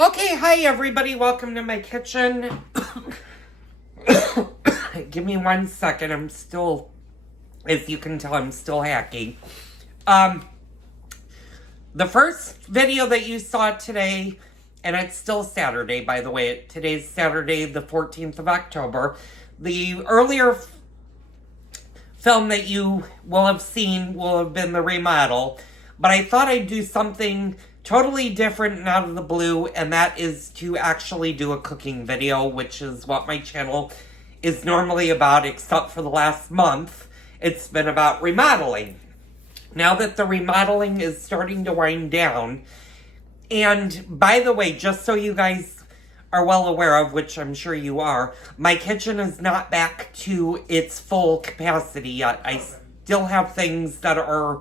Okay, hi everybody, welcome to my kitchen. Give me 1 second, I'm still, as you can tell, I'm still hacking. The first video that you saw today, and it's still Saturday, by the way, today's Saturday, the 14th of October. The earlier film that you will have seen will have been the remodel, but I thought I'd do something totally different and out of the blue, and that is to actually do a cooking video, which is what my channel is normally about, except for the last month. It's been about remodeling. Now that the remodeling is starting to wind down, and by the way, just so you guys are well aware of, which I'm sure you are, my kitchen is not back to its full capacity yet. I still have things that are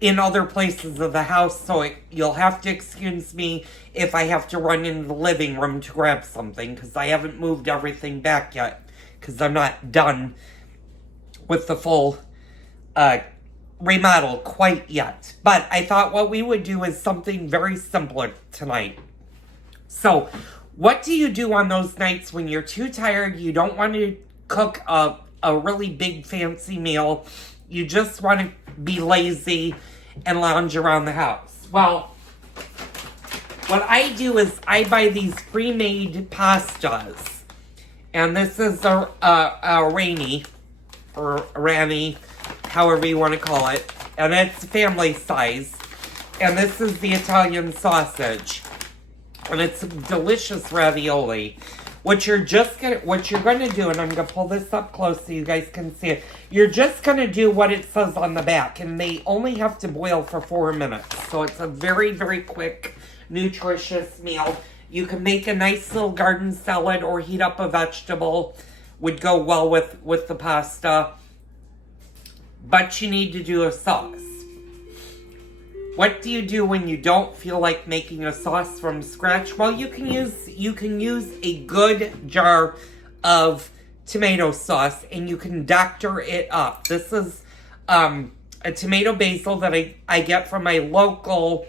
in other places of the house, so you'll have to excuse me if I have to run into the living room to grab something, because I haven't moved everything back yet, because I'm not done with the full remodel quite yet. But I thought what we would do is something very simple tonight. So, what do you do on those nights when you're too tired, you don't want to cook a really big fancy meal, you just want to be lazy and lounge around the house? Well, what I do is I buy these pre-made pastas. And this is a rainy, or Rani, however you want to call it. And it's family size. And this is the Italian sausage. And it's delicious ravioli. What you're gonna do, and I'm gonna pull this up close so you guys can see it. You're just gonna do what it says on the back, and they only have to boil for 4 minutes. So it's a very, very quick, nutritious meal. You can make a nice little garden salad or heat up a vegetable. Would go well with the pasta. But you need to do a sauce. What do you do when you don't feel like making a sauce from scratch? Well, you can use a good jar of tomato sauce, and you can doctor it up. This is a tomato basil that I get from my local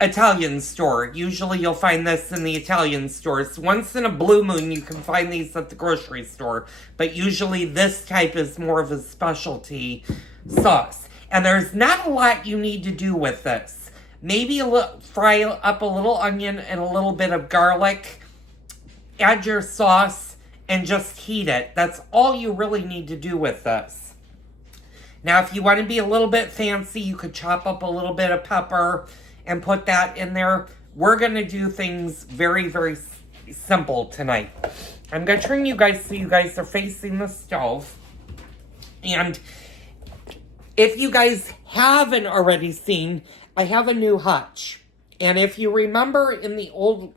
Italian store. Usually you'll find this in the Italian stores. Once in a blue moon, you can find these at the grocery store. But usually this type is more of a specialty sauce. And there's not a lot you need to do with this. Maybe fry up a little onion and a little bit of garlic. Add your sauce and just heat it. That's all you really need to do with this. Now, if you want to be a little bit fancy, you could chop up a little bit of pepper and put that in there. We're going to do things very, very simple tonight. I'm going to turn you guys so you guys are facing the stove. And if you guys haven't already seen, I have a new hutch. And if you remember in the old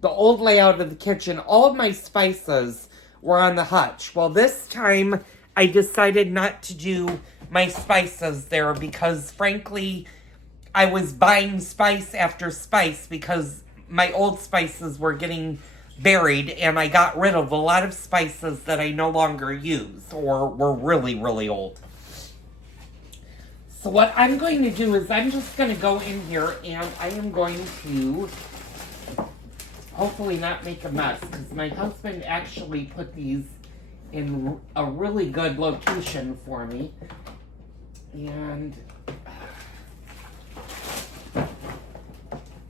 layout of the kitchen, all of my spices were on the hutch. Well, this time I decided not to do my spices there because, frankly, I was buying spice after spice because my old spices were getting buried, and I got rid of a lot of spices that I no longer use or were really, really old. So what I'm going to do is I'm just going to go in here and I am going to hopefully not make a mess, because my husband actually put these in a really good location for me. And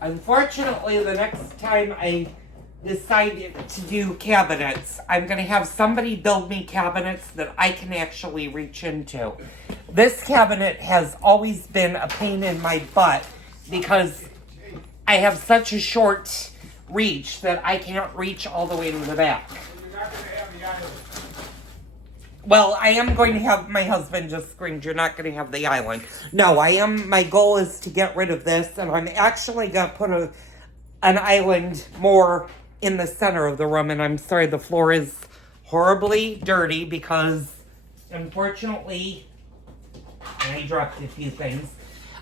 unfortunately, the next time I decided to do cabinets, I'm going to have somebody build me cabinets that I can actually reach into. This cabinet has always been a pain in my butt because I have such a short reach that I can't reach all the way to the back. Well, I am going to have, my husband just screamed, you're not going to have the island. No, my goal is to get rid of this, and I'm actually going to put an island more in the center of the room. And I'm sorry, the floor is horribly dirty because, unfortunately, and I dropped a few things.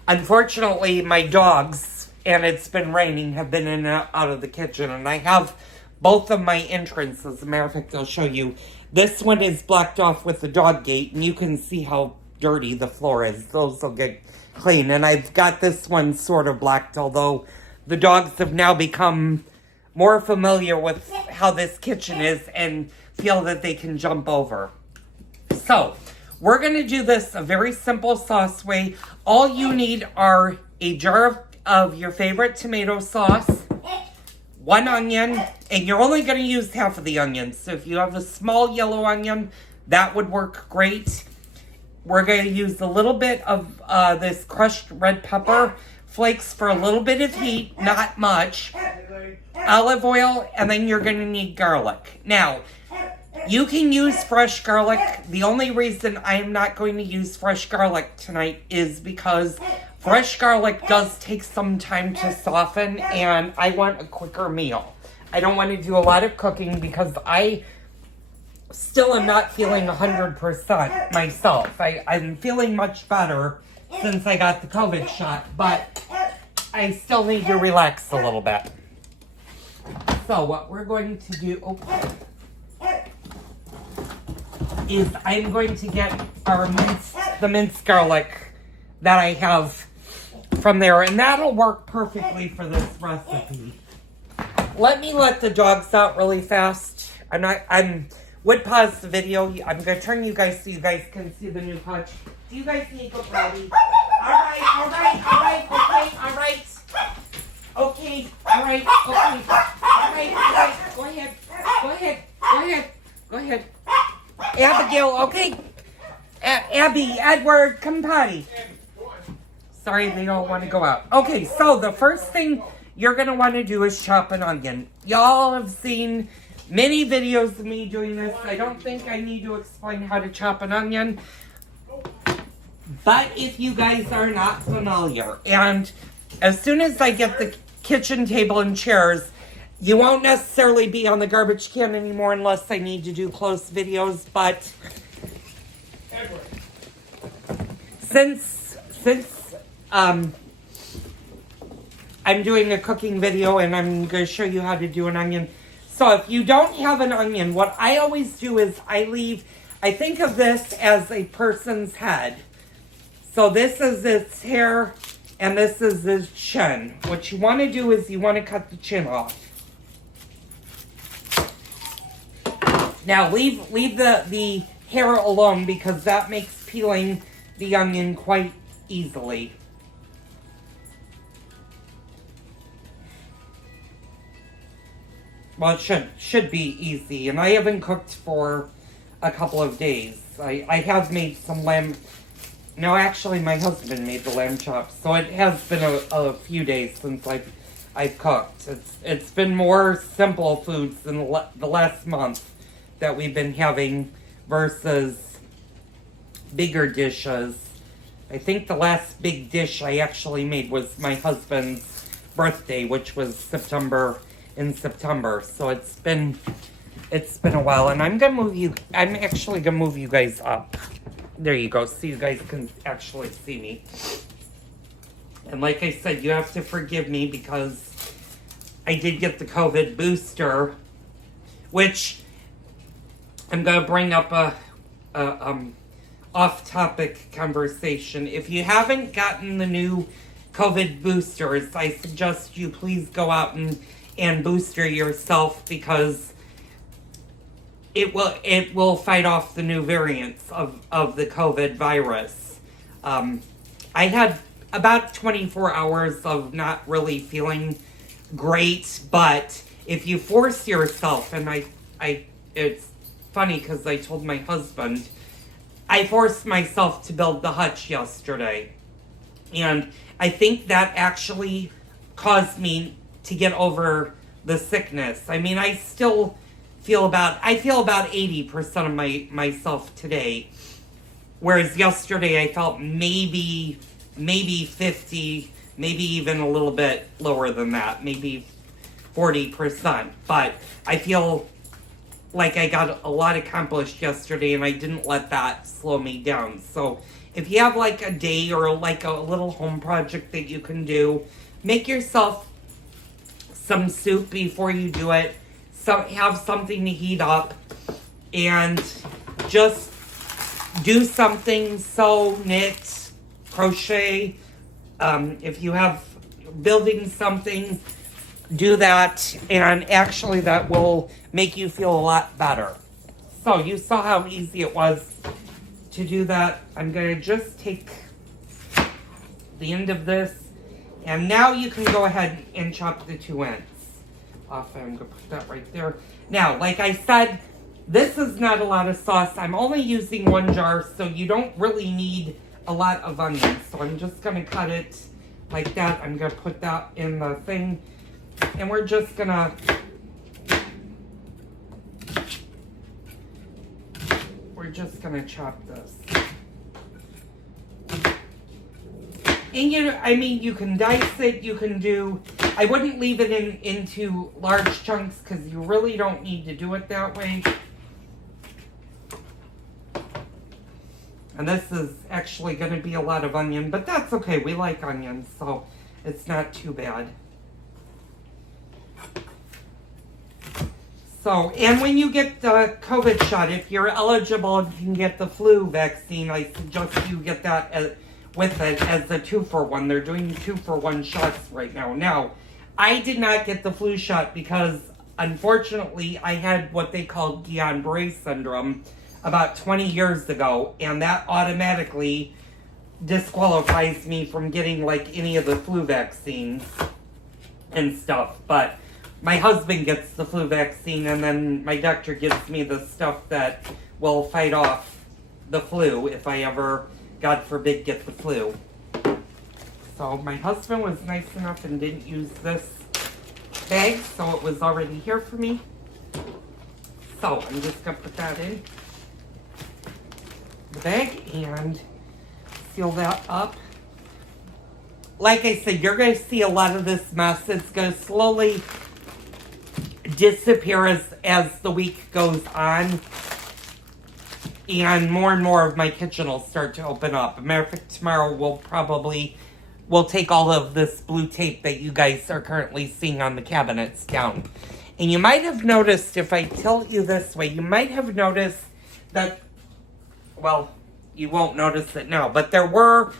Unfortunately, my dogs, and it's been raining, have been in and out of the kitchen, and I have both of my entrances. As a matter of fact, I'll show you. This one is blocked off with the dog gate, and you can see how dirty the floor is. Those will get clean. And I've got this one sort of blacked, although the dogs have now become more familiar with how this kitchen is and feel that they can jump over. So, we're going to do this a very simple sauce way. All you need are a jar of your favorite tomato sauce, 1 onion, and you're only going to use half of the onion. So if you have a small yellow onion, that would work great. We're going to use a little bit of this crushed red pepper flakes for a little bit of heat, not much. Olive oil, and then you're going to need garlic. Now, you can use fresh garlic. The only reason I am not going to use fresh garlic tonight is because fresh garlic does take some time to soften, and I want a quicker meal. I don't want to do a lot of cooking because I still am not feeling 100% myself. I'm feeling much better since I got the COVID shot, but I still need to relax a little bit. So what we're going to do is I'm going to get the minced garlic that I have from there, and that'll work perfectly for this recipe. Let me let the dogs out really fast. Would pause the video. I'm going to turn you guys so you guys can see the new hutch. Do you guys need to go potty? All right, okay, go ahead. Abigail, okay. Abby, Edward, come potty. Sorry, they don't want to go out. Okay, so the first thing you're going to want to do is chop an onion. Y'all have seen many videos of me doing this. I don't think I need to explain how to chop an onion. But if you guys are not familiar, and as soon as I get the kitchen table and chairs, you won't necessarily be on the garbage can anymore unless I need to do close videos, but since I'm doing a cooking video and I'm going to show you how to do an onion. So if you don't have an onion, what I always do is I think of this as a person's head. So this is its hair and this is its chin. What you want to do is you want to cut the chin off. Now leave the hair alone because that makes peeling the onion quite easily. Well, it should be easy, and I haven't cooked for a couple of days. I have made some lamb. No, actually, my husband made the lamb chops, so it has been a few days since I've cooked. It's been more simple foods than the last month that we've been having versus bigger dishes. I think the last big dish I actually made was my husband's birthday, which was in September. So it's been a while, and I'm actually gonna move you guys up. There you go, so you guys can actually see me. And like I said, you have to forgive me because I did get the COVID booster, which I'm gonna bring up a off-topic conversation. If you haven't gotten the new COVID boosters, I suggest you please go out and booster yourself because it will fight off the new variants of the COVID virus. I had about 24 hours of not really feeling great, but if you force yourself, and it's funny because I told my husband, I forced myself to build the hutch yesterday, and I think that actually caused me to get over the sickness. I mean, I still feel about 80% of myself today, whereas yesterday I felt maybe 50, maybe even a little bit lower than that, maybe 40%. But I feel like I got a lot accomplished yesterday and I didn't let that slow me down. So if you have like a day or like a little home project that you can do, make yourself some soup before you do it. So have something to heat up and just do something, sew, knit, crochet. If you have building something, do that, and actually that will make you feel a lot better. So you saw how easy it was to do that. I'm going to just take the end of this, and now you can go ahead and chop the two ends off. I'm going to put that right there. Now, like I said, this is not a lot of sauce. I'm only using one jar, so you don't really need a lot of onions. So I'm just going to cut it like that. I'm going to put that in the thing, and we're just going to chop this. And you can dice it, you can do, I wouldn't leave it into large chunks because you really don't need to do it that way. And this is actually going to be a lot of onion, but that's okay. We like onions, so it's not too bad. So, and when you get the COVID shot, if you're eligible and can get the flu vaccine, I suggest you get that with it as the 2-for-1. They're doing 2-for-1 shots right now. Now, I did not get the flu shot because, unfortunately, I had what they call Guillain-Barré syndrome about 20 years ago, and that automatically disqualifies me from getting, like, any of the flu vaccines and stuff. But my husband gets the flu vaccine, and then my doctor gives me the stuff that will fight off the flu if I ever, God forbid, get the flu. So my husband was nice enough and didn't use this bag, so it was already here for me. So I'm just going to put that in the bag and seal that up. Like I said, you're going to see a lot of this mess. It's going to slowly disappear as the week goes on, and more of my kitchen will start to open up. As a matter of fact, tomorrow we'll take all of this blue tape that you guys are currently seeing on the cabinets down. And you might have noticed, if I tilt you this way, you might have noticed that, well, you won't notice it now, but there were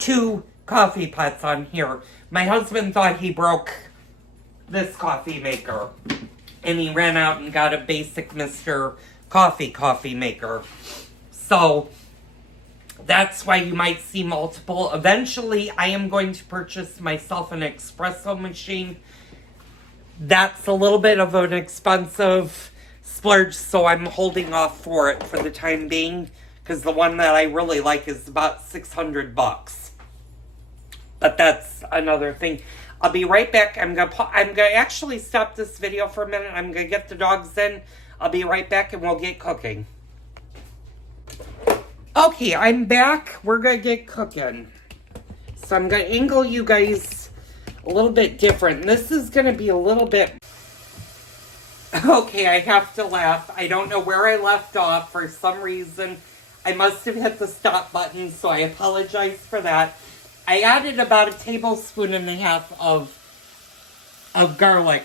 2 coffee pots on here. My husband thought he broke this coffee maker, and he ran out and got a basic Mr. Coffee maker. So that's why you might see multiple. Eventually, I am going to purchase myself an espresso machine. That's a little bit of an expensive splurge, so I'm holding off for it for the time being, because the one that I really like is about $600. But that's another thing. I'll be right back. I'm gonna actually stop this video for a minute. I'm gonna get the dogs in. I'll be right back and we'll get cooking. Okay, I'm back. We're gonna get cooking. So I'm gonna angle you guys a little bit different. This is gonna be a little bit... Okay, I have to laugh. I don't know where I left off. For some reason, I must have hit the stop button, so I apologize for that. I added about 1.5 tablespoons of garlic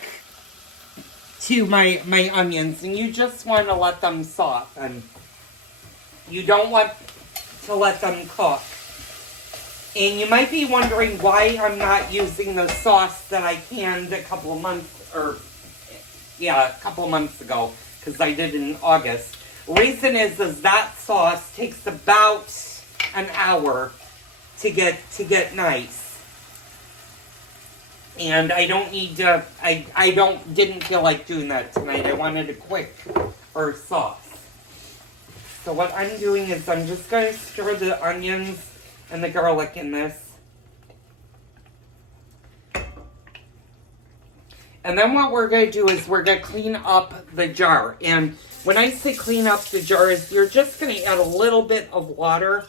to my onions, and you just want to let them soften. You don't want to let them cook. And you might be wondering why I'm not using the sauce that I canned a couple of months ago, because I did in August. Reason is that sauce takes about an hour to get nice, and I don't need to. Didn't feel like doing that tonight. I wanted a quick sauce. So what I'm doing is I'm just going to stir the onions and the garlic in this, and then what we're going to do is we're going to clean up the jar. And when I say clean up the jar, is you're just going to add a little bit of water.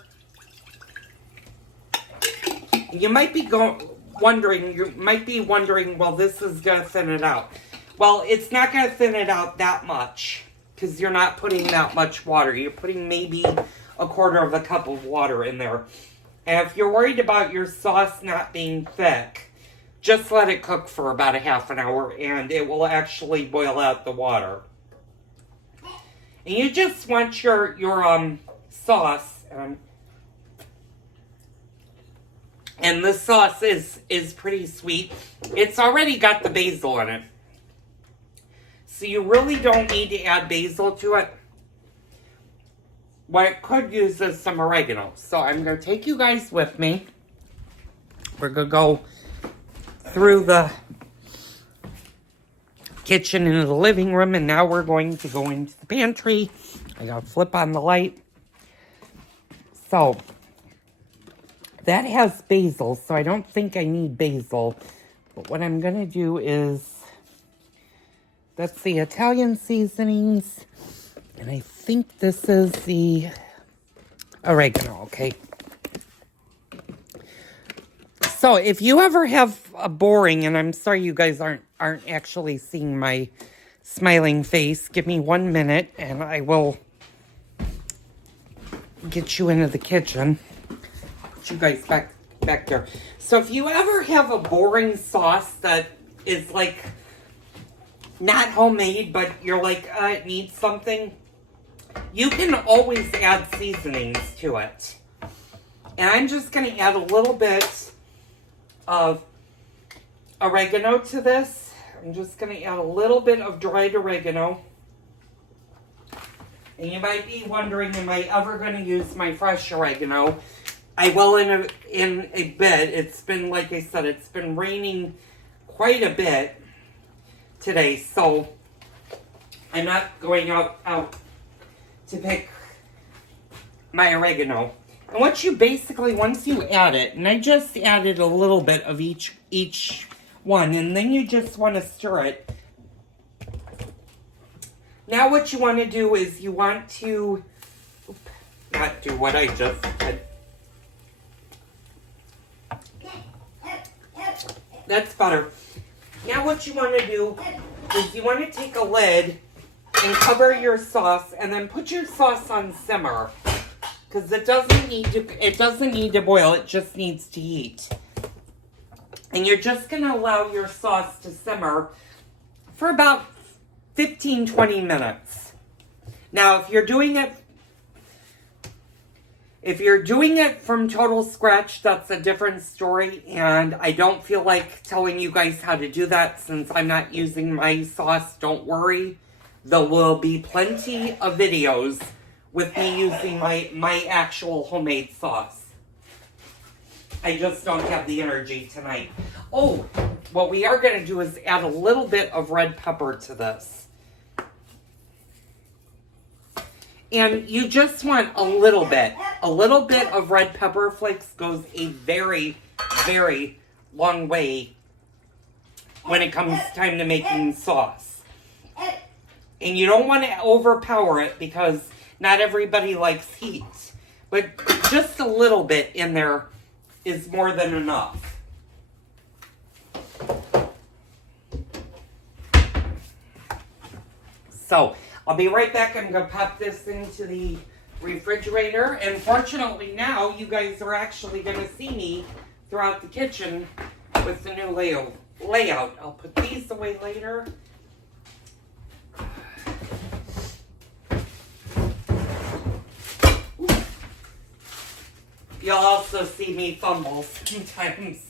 You might be wondering, well, this is going to thin it out. Well, it's not going to thin it out that much, because you're not putting that much water. You're putting maybe 1/4 cup of water in there. And if you're worried about your sauce not being thick, just let it cook for about 1/2 hour, and it will actually boil out the water. And you just want your sauce. And this sauce is pretty sweet. It's already got the basil in it. So you really don't need to add basil to it. What it could use is some oregano. So I'm going to take you guys with me. We're going to go through the kitchen into the living room, and now we're going to go into the pantry. I got to flip on the light. So that has basil, so I don't think I need basil. But what I'm going to do is, that's the Italian seasonings. And I think this is the oregano, okay? So if you ever have a boring, and I'm sorry you guys aren't actually seeing my smiling face, give me 1 minute and I will get you into the kitchen. Put you guys back there. So if you ever have a boring sauce that is like not homemade, but you're like, it needs something, you can always add seasonings to it. And I'm just going to add a little bit of oregano to this. I'm just going to add a little bit of dried oregano. And you might be wondering, am I ever going to use my fresh oregano? I will in a bit. It's been, like I said, it's been raining quite a bit today, so I'm not going out to pick my oregano. And what you basically, once you add it, and I just added a little bit of each one, and then you just want to stir it. Now what you want to do is you want to not do what I just did. That's better. Now what you want to do is you want to take a lid and cover your sauce, and then put your sauce on simmer, because it doesn't need to boil. It just needs to heat. And you're just going to allow your sauce to simmer for about 15-20 minutes. Now, if you're doing it from total scratch, that's a different story, and I don't feel like telling you guys how to do that since I'm not using my sauce. Don't worry. There will be plenty of videos with me using my actual homemade sauce. I just don't have the energy tonight. Oh, what we are going to do is add a little bit of red pepper to this. And you just want a little bit. A little bit of red pepper flakes goes a very, very long way when it comes time to making sauce. And you don't want to overpower it because not everybody likes heat. But just a little bit in there is more than enough. So, I'll be right back. I'm going to pop this into the refrigerator. And fortunately now, you guys are actually going to see me throughout the kitchen with the new layout. I'll put these away later. You'll also see me fumble sometimes.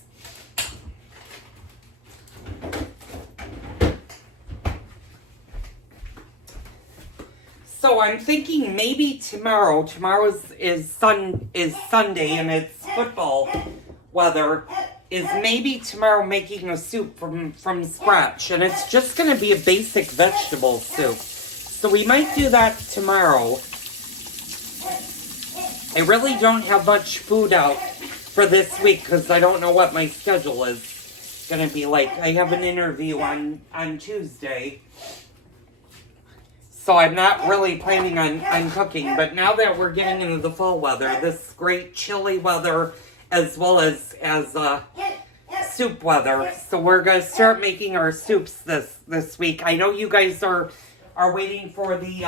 So I'm thinking maybe tomorrow is Sunday and it's football weather, is maybe tomorrow making a soup from scratch. And it's just going to be a basic vegetable soup. So we might do that tomorrow. I really don't have much food out for this week because I don't know what my schedule is going to be like. I have an interview on Tuesday. So I'm not really planning on cooking. But now that we're getting into the fall weather, this great chilly weather as well as soup weather. So we're going to start making our soups this week. I know you guys are waiting for the...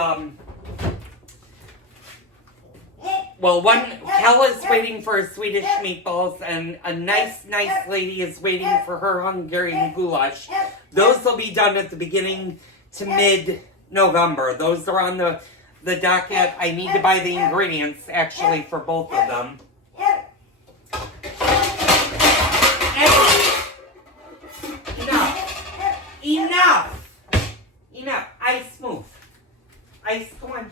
Kel is waiting for her Swedish meatballs, and a nice lady is waiting for her Hungarian goulash. Those will be done at the beginning to mid-November. Those are on the docket. I need to buy the ingredients, actually, for both of them. Enough! Enough! Ice, move. Ice, go on.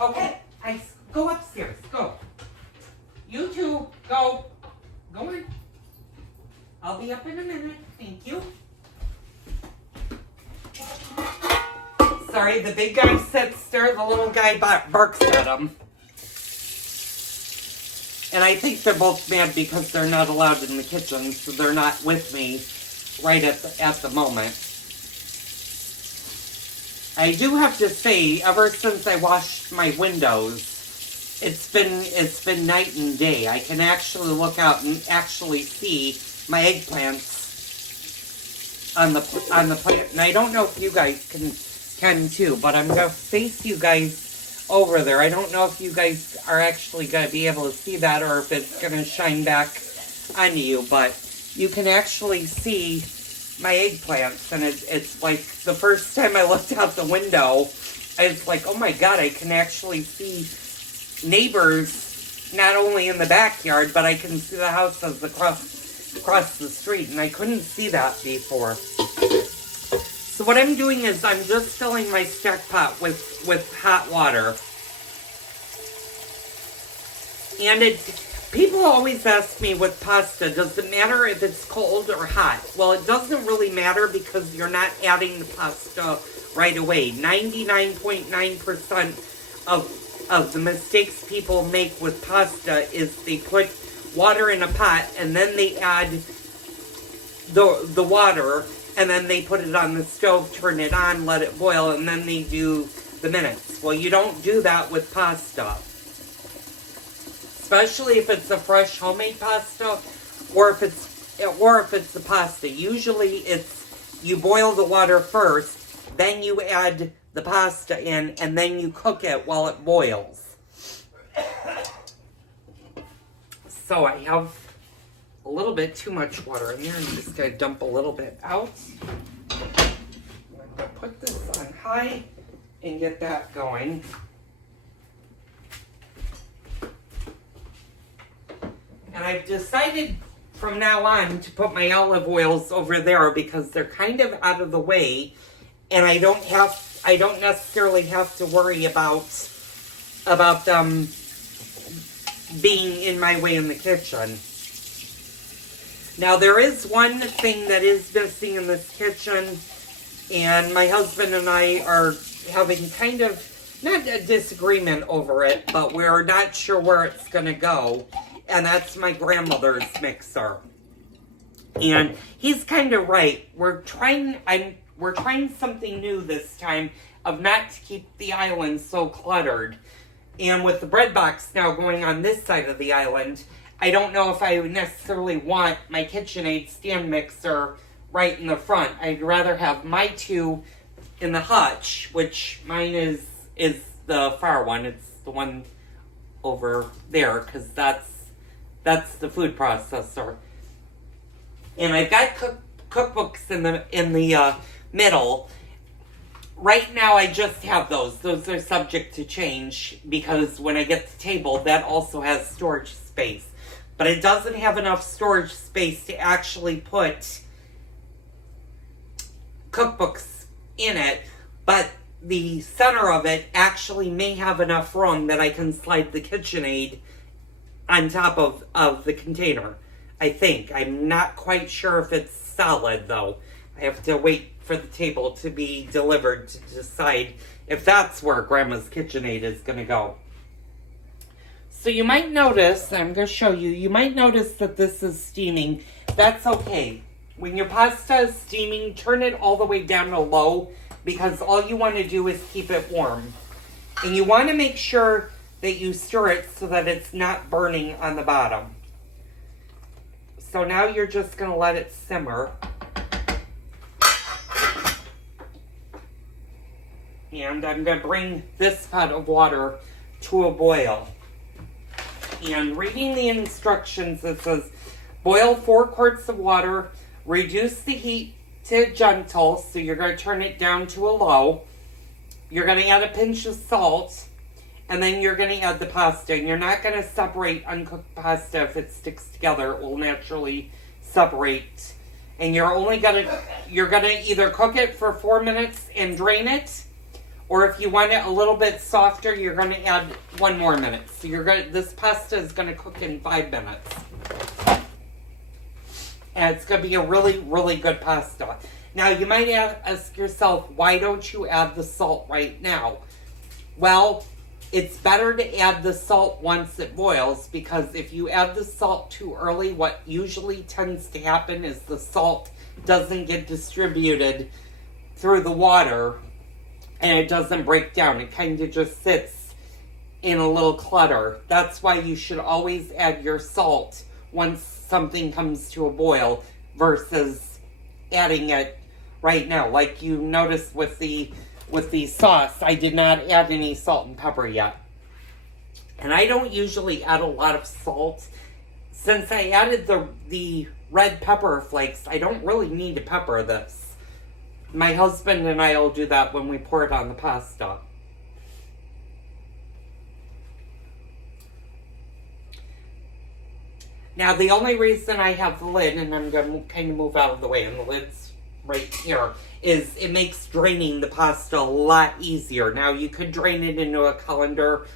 Okay, Ice, go upstairs. Go. You two, go. Go on. I'll be up in a minute. Thank you. Sorry, the big guy sits there, the little guy barks at him. And I think they're both mad because they're not allowed in the kitchen, so they're not with me right at the moment. I do have to say, ever since I washed my windows, it's been night and day. I can actually look out and actually see my eggplants on the plant. And I don't know if you guys can too, but I'm gonna face you guys over there. I don't know if you guys are actually gonna be able to see that or if it's gonna shine back onto you, but you can actually see my eggplants, and it's like the first time I looked out the window, I was like, oh my god, I can actually see neighbors not only in the backyard, but I can see the houses across the street, and I couldn't see that before. So what I'm doing is I'm just filling my stock pot with hot water. And people always ask me with pasta, does it matter if it's cold or hot? Well, it doesn't really matter because you're not adding the pasta right away. 99.9% of the mistakes people make with pasta is they put water in a pot and then they add the water and then they put it on the stove, turn it on, let it boil, and then they do the minutes. Well, you don't do that with pasta. Especially if it's a fresh homemade pasta, or if it's the pasta. Usually it's you boil the water first, then you add the pasta in, and then you cook it while it boils. So I have a little bit too much water in there. I'm just going to dump a little bit out. I'm going to put this on high and get that going. And I've decided from now on to put my olive oils over there because they're kind of out of the way, and I don't necessarily have to worry about them being in my way in the kitchen. Now there is one thing that is missing in this kitchen, and my husband and I are having kind of not a disagreement over it, but we're not sure where it's gonna go. And that's my grandmother's mixer. And he's kind of right. We're trying something new this time of not to keep the island so cluttered. And with the bread box now going on this side of the island, I don't know if I would necessarily want my KitchenAid stand mixer right in the front. I'd rather have my two in the hutch, which mine is the far one. It's the one over there, because that's the food processor. And I've got cookbooks in the middle. Right now I just have those. Those are subject to change because when I get the table, that also has storage space. But it doesn't have enough storage space to actually put cookbooks in it. But the center of it actually may have enough room that I can slide the KitchenAid on top of the container, I think. I'm not quite sure if it's solid, though. I have to wait for the table to be delivered to decide if that's where Grandma's KitchenAid is going to go. So you might notice, I'm going to show you, you might notice that this is steaming. That's okay. When your pasta is steaming, turn it all the way down to low, because all you want to do is keep it warm. And you want to make sure that you stir it so that it's not burning on the bottom. So now you're just going to let it simmer. And I'm going to bring this pot of water to a boil. And reading the instructions, it says, boil 4 quarts of water, reduce the heat to gentle, so you're going to turn it down to a low, You're going to add a pinch of salt, and then you're going to add the pasta. And you're not going to separate uncooked pasta. If it sticks together, it will naturally separate. And you're going to either cook it for 4 minutes and drain it, or if you want it a little bit softer, you're going to add 1 more minute. So this pasta is going to cook in 5 minutes. And it's going to be a really, really good pasta. Now, you might ask yourself, why don't you add the salt right now? Well, it's better to add the salt once it boils, because if you add the salt too early, what usually tends to happen is the salt doesn't get distributed through the water, and it doesn't break down. It kind of just sits in a little clutter. That's why you should always add your salt once something comes to a boil versus adding it right now. Like you noticed with the sauce, I did not add any salt and pepper yet. And I don't usually add a lot of salt. Since I added the red pepper flakes, I don't really need to pepper this. My husband and I will do that when we pour it on the pasta. Now, the only reason I have the lid, and I'm going to kind of move out of the way, and the lid's right here, is it makes draining the pasta a lot easier. Now, you could drain it into a colander.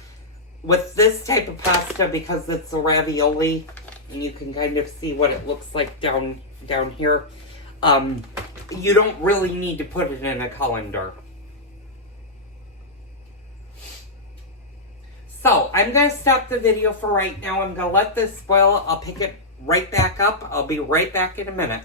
With this type of pasta, because it's a ravioli, and you can kind of see what it looks like down here, you don't really need to put it in a colander. So, I'm going to stop the video for right now. I'm going to let this boil. I'll pick it right back up. I'll be right back in a minute.